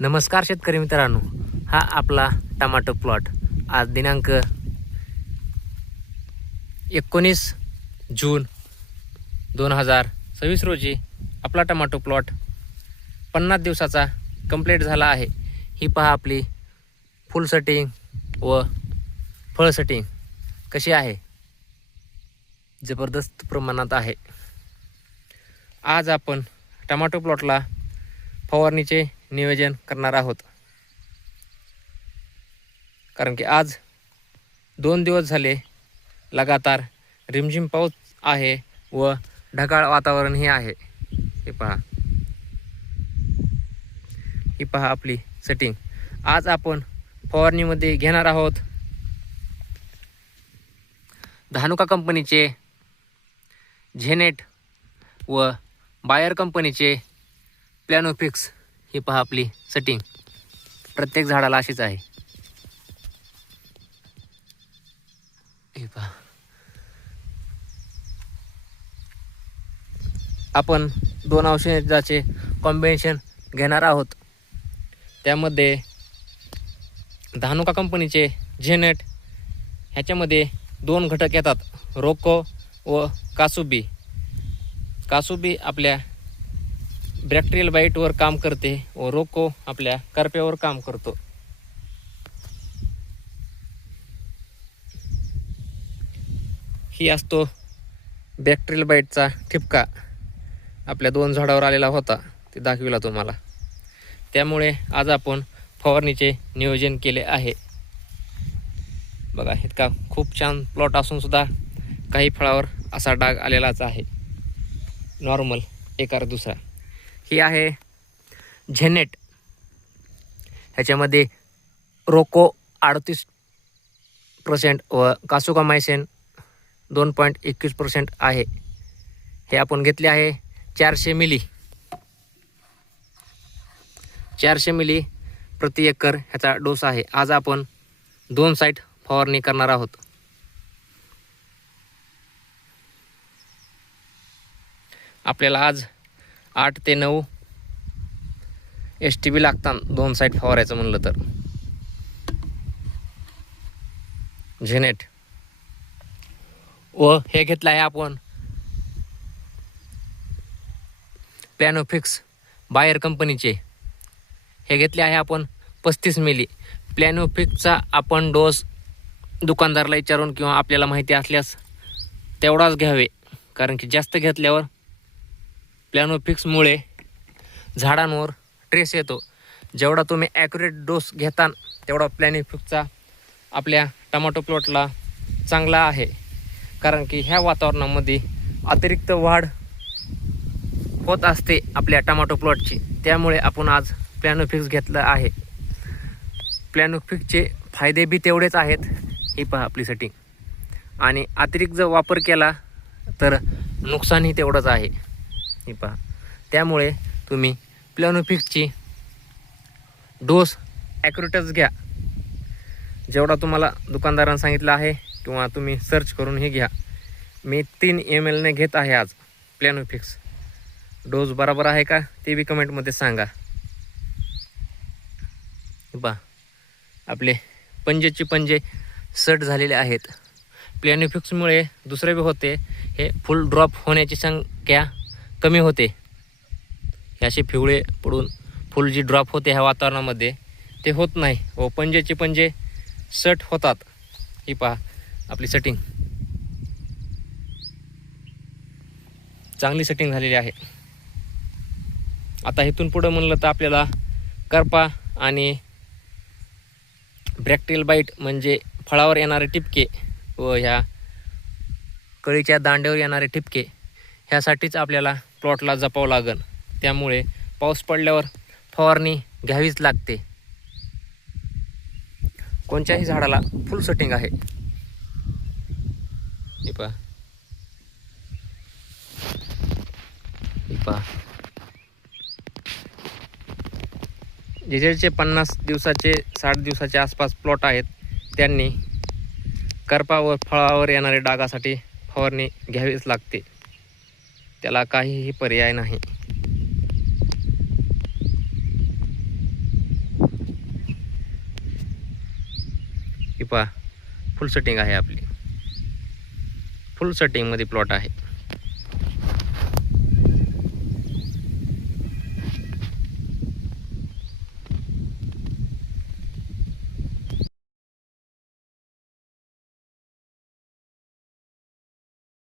नमस्कार शेतकरी मित्रांनो, हा आपला टमाटो प्लॉट आज दिनांक 19 जून 2026 रोजी आपला टमाटो प्लॉट 50 दिवसाचा कंप्लीट झाला आहे. ही पहा आपली फुल सेटिंग व फळ सेटिंग कशी आहे, जबरदस्त प्रमाणात आहे. आज आपण टमाटो प्लॉटला फवारणीचे नियोजन करणार आहोत, कारण की आज 2 दिवस झाले लगातार रिमझिम पाऊस आहे व ढगाळ वातावरणही आहे. ही पहा आपली सेटिंग. आज आपण फवारणीमध्ये घेणार आहोत धानुका कंपनीचे झेनेट व बायर कंपनीचे प्लॅनोफिक्स. ही पहा आपली सेटिंग, प्रत्येक झाडाला अशीच आहे. हे पहा, आपण 2 औषधाचे कॉम्बिनेशन घेणार आहोत. त्यामध्ये धानुका कंपनीचे झेनेट, ह्याच्यामध्ये 2 घटक येतात, रोको व कासुबी. कासुबी आपल्या बॅक्टेरियल बाईटवर काम करते व रोको आपल्या करप्यावर काम करतो. ही असतो बॅक्टेरियल बाईटचा ठिपका, आपल्या 2 झाडावर आलेला होता, ते दाखविला तुम्हाला. त्यामुळे आज आपण फवारणीचे नियोजन केले आहे. बघा, इतका खूप छान प्लॉट असून सुद्धा काही फळावर असा डाग आलेलाच आहे, नॉर्मल एकार दुसरा. ही आहे झेनेट, ह्याच्यामध्ये रोको 38% व कासुकामायसिन 2.21% आहे. हे आपण घेतले आहे 400 मिली. 400 मिली प्रति एकर ह्याचा डोस आहे. आज आपण 2 साईट फवारणी करणार आहोत. आपल्याला आज 8 ते 9 STB लागतात 2 साईट फवारायचं म्हणलं तर. झेनेट व हे घेतलं आहे आपण प्लॅनोफिक्स बायर कंपनीचे. हे घेतले आहे आपण 35 मिली. प्लॅनोफिक्सचा आपण डोस दुकानदाराला विचारून किंवा आपल्याला माहिती असल्यास तेवढाच घ्यावे, कारण की जास्त घेतल्यावर प्लॅनोफिक्समुळे झाडांवर ट्रेस येतो. जेवढा तुम्ही ॲक्युरेट डोस घेता तेवढा प्लॅनोफिक्सचा आपल्या टमाटो प्लॉटला चांगला आहे, कारण की ह्या वातावरणामध्ये अतिरिक्त वाढ होत असते आपल्या टमाटो प्लॉटची. त्यामुळे आपण आज प्लॅनोफिक्स घेतलं आहे. प्लॅनोफिक्सचे फायदे बी तेवढेच आहेत. ही पहा आपली सेटिंग. आणि अतिरिक्त जर वापर केला तर नुकसानही तेवढंच आहे. ही पहा, त्यामुळे तुम्ही प्लॅनोफिक्सची डोस ॲक्युरेटच घ्या. जेवढा तुम्हाला दुकानदारांनी सांगितलं आहे किंवा तुम्ही सर्च करून हे घ्या. मी 3 ml ने घेत आहे आज प्लॅनोफिक्स. डोस बरोबर आहे का ते बी कमेंटमध्ये सांगा. बा, आपले पंजेचे पंजे सट झालेले आहेत. प्लॅनोफिक्समुळे दुसरे बी होते, हे फुल ड्रॉप होण्याची संख्या कमी होते. हे असे पिवळे पडून फुल जी ड्रॉप होते ह्या वातावरणामध्ये ते होत नाही व पंजेचे पंजे सट होतात. ही पहा आपली सेटिंग, चांगली सेटिंग झालेली आहे. आता इथून पुढं म्हणलं तर आपल्याला करपा आणि बॅक्टेरियल बाईट म्हणजे फळावर येणारे टिपके व ह्या कळीच्या दांड्यावर येणारे टिपके, ह्यासाठीच आपल्याला प्लॉटला जपावं लागेल. त्यामुळे पाऊस पडल्यावर फवारणी घ्यावीच लागते. कोणत्याही झाडाला फुल सेटिंग आहे. हे पहा, हे पहा, जे 50 दिवसाचे 60 दिवसाच्या आसपास प्लॉट आहेत त्यांनी करपा व फळावर येणारे डागासाठी फवारणी घ्यावीच लागते. त्याला काहीही पर्याय नाही. ही पहा फुल सेटिंग आहे आपली, फुल सेटिंगमध्ये प्लॉट आहे.